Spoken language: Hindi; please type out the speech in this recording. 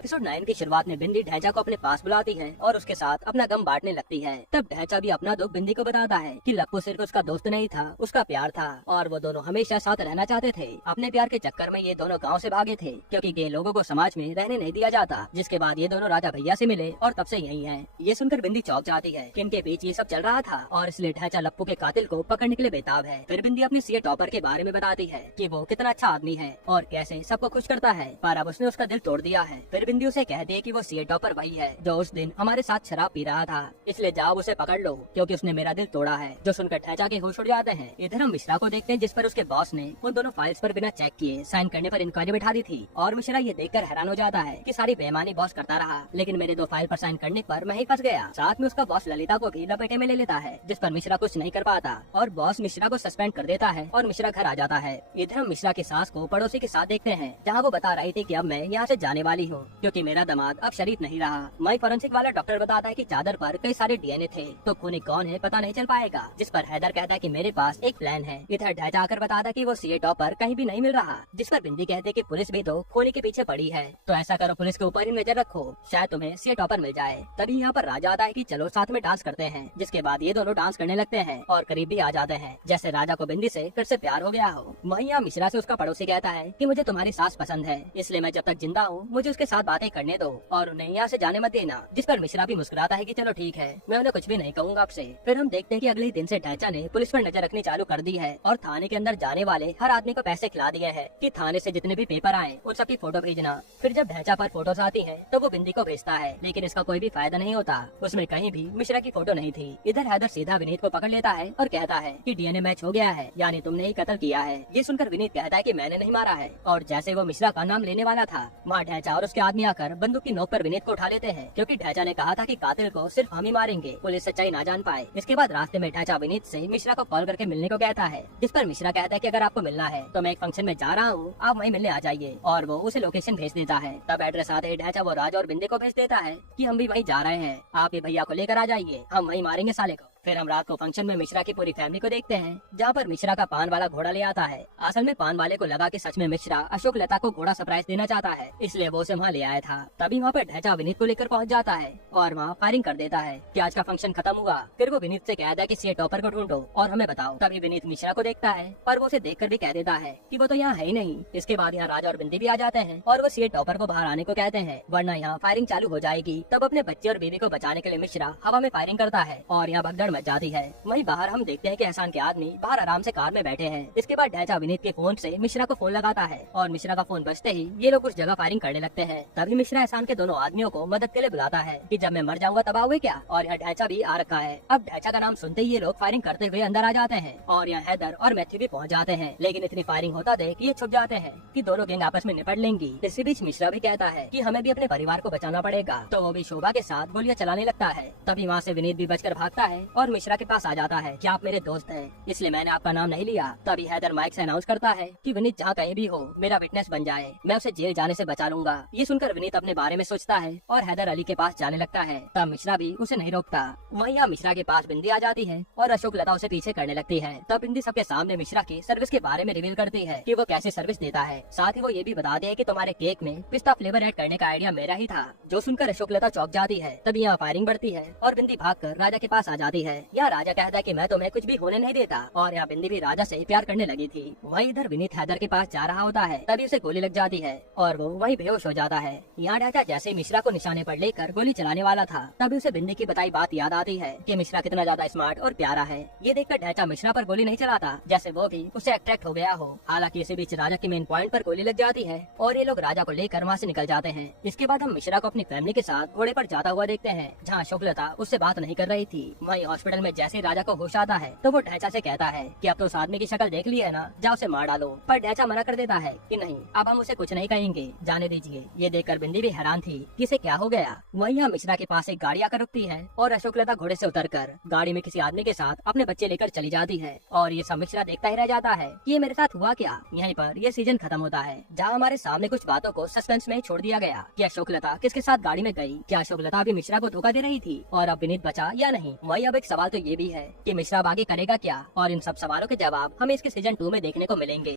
एपिसोड 9 की शुरुआत में बिंदी ढैंचा को अपने पास बुलाती है और उसके साथ अपना गम बांटने लगती है। तब ढैंचा भी अपना दुख बिंदी को बताता है कि लप्पू सिर्फ उसका दोस्त नहीं था, उसका प्यार था और वो दोनों हमेशा साथ रहना चाहते थे। अपने प्यार के चक्कर में ये दोनों गांव से भागे थे क्योंकि गे लोगों को समाज में रहने नहीं दिया जाता। जिसके बाद ये दोनों राजा भैया से मिले और तब से यही हैं। ये सुनकर बिंदी चौंक जाती है कि इनके बीच ये सब चल रहा था और इसलिए ढैंचा लप्पू के कातिल को पकड़ने के लिए बेताब है। फिर बिंदी अपने सीए टॉपर के बारे में बताती है कि वो कितना अच्छा आदमी है और कैसे सबको खुश करता है, पर अब उसने उसका दिल तोड़ दिया है। फिर बिंदी उसे कहती है कि वो सीए टॉपर वही है जो उस दिन हमारे साथ शराब पी रहा था, इसलिए जाओ उसे पकड़ लो क्योंकि उसने मेरा दिल तोड़ा है। जो सुनकर ढैंचा के होश उड़ जाते हैं। इधर हम मिश्रा को देखते हैं जिस पर उसके बॉस ने उन दोनों फाइल्स पर बिना चेक किए साइन करने पर इंक्वायरी बैठा दी थी और मिश्रा ये देखकर हैरान हो जाता है कि सारी बेईमानी बॉस करता रहा, लेकिन मेरे 2 फाइल पर साइन करने पर मैं ही फंस गया। साथ में उसका बॉस ललिता को भी लपेटे में ले लेता है जिस पर मिश्रा कुछ नहीं कर पाता और बॉस मिश्रा को सस्पेंड कर देता है और मिश्रा घर आ जाता है। इधर हम मिश्रा की सास को पड़ोसी के साथ देखते हैं जहाँ वो बता रही थी कि अब मैं यहाँ से जाने वाली हूँ क्योंकि मेरा दामाद अब शरीफ नहीं रहा। वहीं फॉरेंसिक वाला डॉक्टर बताता है कि चादर पर कई सारे डीएनए थे तो खूनी कौन है पता नहीं चल पाएगा, जिस पर हैदर कहता है कि मेरे पास एक प्लान है। इधर ढैंचा आकर बताता है कि वो सीए टॉपर कहीं भी नहीं मिल रहा, जिस पर बिंदी कहते हैं कि पुलिस भी तो खूनी के पीछे पड़ी है, तो ऐसा करो पुलिस के ऊपर ही नजर रखो, शायद तुम्हें सीए टॉपर मिल जाए। तभी यहाँ पर राजा आता है कि चलो साथ में डांस करते हैं, जिसके बाद ये दोनों डांस करने लगते हैं और करीब भी आ जाते हैं जैसे राजा को बिंदी से फिर से प्यार हो गया हो। वहीं यहाँ मिश्रा से उसका पड़ोसी कहता है कि मुझे तुम्हारी सास पसंद है, इसलिए मैं जब तक जिंदा हूँ मुझे उसके साथ बातें करने दो और उन्हें यहाँ से जाने मत देना। जिस पर मिश्रा भी मुस्कुराता है कि चलो ठीक है, मैं उन्हें कुछ भी नहीं कहूँगा आपसे। फिर हम देखते हैं कि अगले दिन से ढैंचा ने पुलिस पर नजर रखनी चालू कर दी है और थाने के अंदर जाने वाले हर आदमी को पैसे खिला दिए हैं कि थाने से जितने भी पेपर आए उन सबकी फोटो भेजना। फिर जब ढैंचा पर फोटोज आती हैं तो वो बिंदी को भेजता है, लेकिन इसका कोई भी फायदा नहीं होता, उसमें कहीं भी मिश्रा की फोटो नहीं थी। इधर हैदर सीधा विनीत को पकड़ लेता है और कहता है कि डीएनए मैच हो गया है, यानी तुमने ही कत्ल किया है। ये सुनकर विनीत कहता है कि मैंने नहीं मारा है और जैसे वो मिश्रा का नाम लेने वाला था वहाँ ढैंचा और उसके आदमी आकर बंदूक की नोक पर विनीत को उठा लेते हैं क्योंकि ढैंचा ने कहा था कि कातिल को सिर्फ हम ही मारेंगे, पुलिस सच्चाई ना जान पाए। इसके बाद रास्ते में ढैंचा विनीत से मिश्रा को कॉल करके मिलने को कहता है, जिस पर मिश्रा कहता है कि अगर आपको मिलना है तो मैं एक फंक्शन में जा रहा हूँ, आप वहीं मिलने आ जाइए और वो उसे लोकेशन भेज देता है। तब एड्रेस आते ही ढैंचा वो राज और बिंदी को भेज देता है कि हम भी वहीं जा रहे हैं, आप ये भैया को लेकर आ जाइए, हम वहीं मारेंगे साले को। फिर हम रात को फंक्शन में मिश्रा की पूरी फैमिली को देखते हैं जहाँ पर मिश्रा का पान वाला घोड़ा ले आता है। असल में पान वाले को लगा कि सच में मिश्रा अशोक लता को घोड़ा सरप्राइज देना चाहता है, इसलिए वो उसे वहाँ ले आया था। तभी वहाँ पर ढैंचा विनीत को लेकर पहुँच जाता है और वहाँ फायरिंग कर देता है कि आज का फंक्शन खत्म हुआ। फिर वो विनीत से कहता है कि सीए टॉपर को ढूंढो और हमें बताओ। तभी विनीत मिश्रा को देखता है पर वो उसे देखकर भी कह देता है कि वो तो यहाँ है ही नहीं। इसके बाद यहाँ राजा और बिंदी भी आ जाते हैं और वो सीए टॉपर को बाहर आने को कहते हैं वरना यहाँ फायरिंग चालू हो जाएगी। तब अपने बच्चे और बीवी को बचाने के लिए मिश्रा हवा में फायरिंग करता है और यहाँ भगदड़ मच जाती है। वहीं बाहर हम देखते हैं कि एहसान के आदमी बाहर आराम से कार में बैठे हैं। इसके बाद ढैंचा विनीत के फोन से मिश्रा को फोन लगाता है और मिश्रा का फोन बजते ही ये लोग उस जगह फायरिंग करने लगते हैं। तभी मिश्रा एहसान के दोनों आदमियों को मदद के लिए बुलाता है कि जब मैं मर जाऊंगा तब आओगे क्या, और यहाँ ढैंचा भी आ रखा है। अब ढैंचा का नाम सुनते ही ये लोग फायरिंग करते हुए अंदर आ जाते हैं और यहाँ हैदर और मैथ्यू भी पहुँच जाते हैं, लेकिन इतनी फायरिंग होता देख ये छुप जाते हैं कि दोनों गैंग आपस में निपट लेंगी। इसी बीच मिश्रा भी कहता है कि हमें भी अपने परिवार को बचाना पड़ेगा, तो वो भी शोभा के साथ गोलियां चलाने लगता है। तभी वहाँ से विनीत भी बचकर भागता है और मिश्रा के पास आ जाता है कि आप मेरे दोस्त हैं, इसलिए मैंने आपका नाम नहीं लिया। तभी हैदर माइक से अनाउंस करता है कि विनीत जहाँ कहीं भी हो मेरा विटनेस बन जाए, मैं उसे जेल जाने से बचा लूंगा। ये सुनकर विनीत अपने बारे में सोचता है और हैदर अली के पास जाने लगता है। तब मिश्रा भी उसे नहीं रोकता। वहीं यहाँ मिश्रा के पास बिंदी आ जाती है और अशोक लता उसे पीछे करने लगती है। तब बिंदी सबके सामने मिश्रा की सर्विस के बारे में रिवील करती है कि वो कैसे सर्विस देता है। साथ ही वो ये भी बता दे कि तुम्हारे केक में पिस्ता फ्लेवर ऐड करने का आइडिया मेरा ही था। जो सुनकर अशोक लता चौंक जाती है। तभी यहाँ फायरिंग बढ़ती है और बिंदी भागकर राजा के पास आ जाती है। यहाँ राजा कहता है कि मैं तुम्हें कुछ भी होने नहीं देता और यहाँ बिंदी भी राजा से प्यार करने लगी थी। वहीं इधर विनीत हैदर के पास जा रहा होता है, तभी उसे गोली लग जाती है और वो वहीं बेहोश हो जाता है। यहाँ ढैंचा जैसे मिश्रा को निशाने पर लेकर गोली चलाने वाला था, तभी उसे बिंदी की बताई बात याद आती है कि मिश्रा कितना ज्यादा स्मार्ट और प्यारा है। ये देखकर ढैंचा मिश्रा पर गोली नहीं चलाता, जैसे वो भी उसे अट्रैक्ट हो गया हो। हालांकि इसी बीच राजा के मेन पॉइंट पर गोली लग जाती है और ये लोग राजा को लेकर वहाँ से निकल जाते हैं। इसके बाद हम मिश्रा को अपनी फैमिली के साथ घोड़े पर जाता हुआ देखते हैं, जहाँ अशोक लता उससे बात नहीं कर रही थी। वहीं हॉस्पिटल में जैसे राजा को होश आता है तो वो ढैंचा से कहता है कि अब तो उस आदमी की शक्ल देख ली है ना, जाओ उसे मार डालो। पर ढैंचा मना कर देता है कि नहीं, अब हम उसे कुछ नहीं कहेंगे, जाने दीजिए। ये देखकर बिंदी भी हैरान थी कि इसे क्या हो गया। वहीं यहाँ मिश्रा के पास एक गाड़ी आकर रुकती है और अशोक लता घोड़े से उतरकर गाड़ी में किसी आदमी के साथ अपने बच्चे लेकर चली जाती है और ये सब मिश्रा देखता ही रह जाता है कि ये मेरे साथ हुआ क्या। यहीं पर ये सीजन खत्म होता है, जहाँ हमारे सामने कुछ बातों को सस्पेंस में छोड़ दिया गया कि अशोक लता किसके साथ गाड़ी में गई, क्या अशोक लता भी मिश्रा को धोखा दे रही थी और अब विनीत बचा या नहीं। वही अब एक सवाल तो ये भी है कि मिश्रा आगे करेगा क्या, और इन सब सवालों के जवाब हमें इसके सीजन 2 में देखने को मिलेंगे।